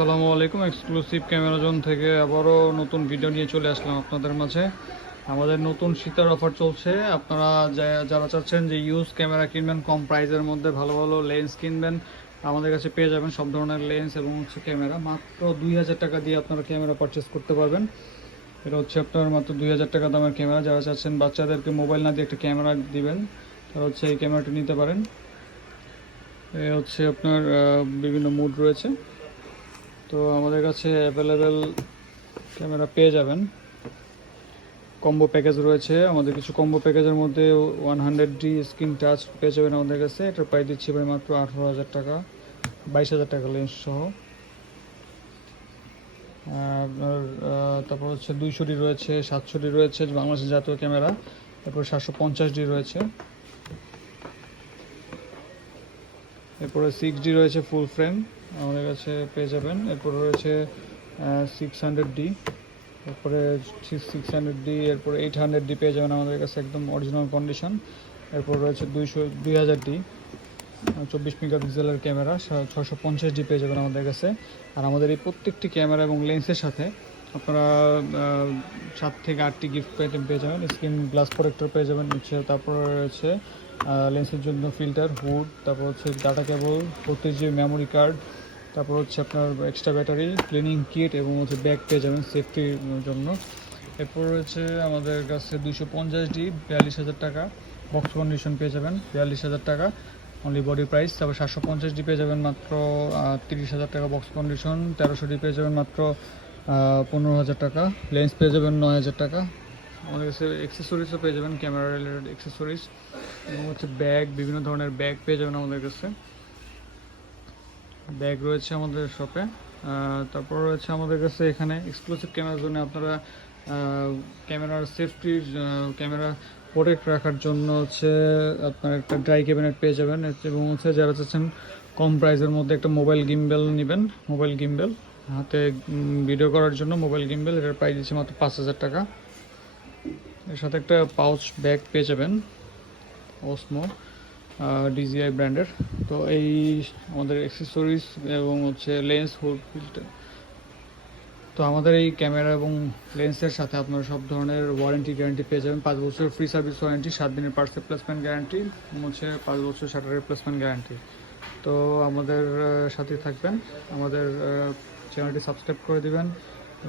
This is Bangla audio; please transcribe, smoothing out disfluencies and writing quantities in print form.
আসসালামু আলাইকুম। এক্সক্লুসিভ ক্যামেরা জোন থেকে আবারও নতুন ভিডিও নিয়ে চলে আসলাম আপনাদের মাঝে। আমাদের নতুন শীতের অফার চলছে। আপনারা যারা চাচ্ছেন যে ইউজ ক্যামেরা কিনবেন, কম প্রাইসের মধ্যে ভালো ভালো লেন্স কিনবেন, আমাদের কাছে পেয়ে যাবেন সব ধরনের লেন্স এবং ক্যামেরা। মাত্র 2000 টাকা দিয়ে আপনারা ক্যামেরা পারচেস করতে পারবেন। এটা হচ্ছে আপনার মাত্র 2000 টাকা দামের ক্যামেরা। যারা চাচ্ছেন বাচ্চাদেরকে মোবাইল না দিয়ে একটা ক্যামেরা দিবেন, তারা হচ্ছে এই ক্যামেরাটি নিতে পারেন। এ হচ্ছে আপনার বিভিন্ন মুড রয়েছে। তো আমাদের কাছে অ্যাভেলেবেল ক্যামেরা পেয়ে যাবেন। কম্বো প্যাকেজ রয়েছে আমাদের, কিছু কম্বো প্যাকেজের মধ্যে 100D স্ক্রিন টাচ পেয়ে যাবেন আমাদের কাছে। এটার প্রাইস দিচ্ছি ভাই মাত্র 18,000 টাকা, 22,000 টাকা লেন্স সহ। আপনার তারপর হচ্ছে 200D রয়েছে, 700D রয়েছে বাংলাদেশের জাতীয় ক্যামেরা। তারপর 750D রয়েছে। এরপরে 6D রয়েছে ফুল ফ্রেম, আমাদের কাছে পেয়ে যাবেন। এরপর রয়েছে 600D, এরপরে 600D, এরপরে 800D পেয়ে যাবেন আমাদের কাছে একদম অরিজিনাল কন্ডিশন। এরপর রয়েছে 2000D, 24 মেগাপিক্সেলের ক্যামেরা, 650D পেয়ে যাবেন আমাদের কাছে। আর আমাদের এই প্রত্যেকটি ক্যামেরা এবং লেন্সের সাথে আপনারা 7 থেকে 8টি গিফট আইটেম পেয়ে যাবেন। স্ক্রিন গ্লাস প্রোটেক্টর পেয়ে যাবেন হচ্ছে, তারপর রয়েছে লেন্সের জন্য ফিল্টার, হুড, তারপর হচ্ছে data cable, 32GB memory card, তারপর হচ্ছে আপনার এক্সট্রা ব্যাটারি, ক্লিনিং কিট এবং হচ্ছে ব্যাগ পেয়ে যাবেন সেফটির জন্য। এরপর রয়েছে আমাদের কাছে 250D, 42,000 টাকা বক্স কন্ডিশন পেয়ে যাবেন, 42,000 টাকা অনলি বডি প্রাইস। তারপর 750D পেয়ে যাবেন মাত্র 30,000 টাকা বক্স কন্ডিশন। 1300D পেয়ে যাবেন মাত্র 15,000 টাকা। লেন্স পেয়ে যাবেন 9,000 টাকা। আমাদের কাছে অ্যাক্সেসরিজও পেয়ে যাবেন, ক্যামেরা রিলেটেড অ্যাক্সেসরিজ এবং হচ্ছে ব্যাগ, বিভিন্ন ধরনের ব্যাগ পেয়ে যাবেন আমাদের কাছে। ব্যাগ রয়েছে আমাদের শপে। তারপর রয়েছে আমাদের কাছে এখানে এক্সক্লুসিভ ক্যামেরার জন্য আপনারা ক্যামেরার সেফটির, ক্যামেরা প্রোটেক্ট রাখার জন্য হচ্ছে আপনার একটা ড্রাই ক্যাবিনেট পেয়ে যাবেন। এবং হচ্ছে যারা চাচ্ছেন কম প্রাইসের মধ্যে একটা মোবাইল গিম্বেল নেবেন, মোবাইল গিম্বেল হাতে ভিডিও করার জন্য মোবাইল গিম্বেল, এটার প্রাইস দিচ্ছে মাত্র 5,000 টাকা। এর সাথে একটা পাউচ ব্যাগ পেয়ে যাবেন ওসমো DJI ব্র্যান্ডের। তো এই আমাদের অ্যাক্সেসরিজ এবং হচ্ছে লেন্স, হুড, ফিল্টার। তো আমাদের এই ক্যামেরা এবং লেন্সের সাথে আপনারা সব ধরনের ওয়ারেন্টি গ্যারান্টি পেয়ে যাবেন। 5 বছর ফ্রি সার্ভিস ওয়ারেন্টি, 7 দিনের পার্টস রিপ্লেসমেন্ট গ্যারান্টি এবং হচ্ছে 5 বছর শাটার রিপ্লেসমেন্ট গ্যারান্টি। তো আমাদের সাথে থাকবেন, আমাদের চ্যানেলটি সাবস্ক্রাইব করে দিবেন।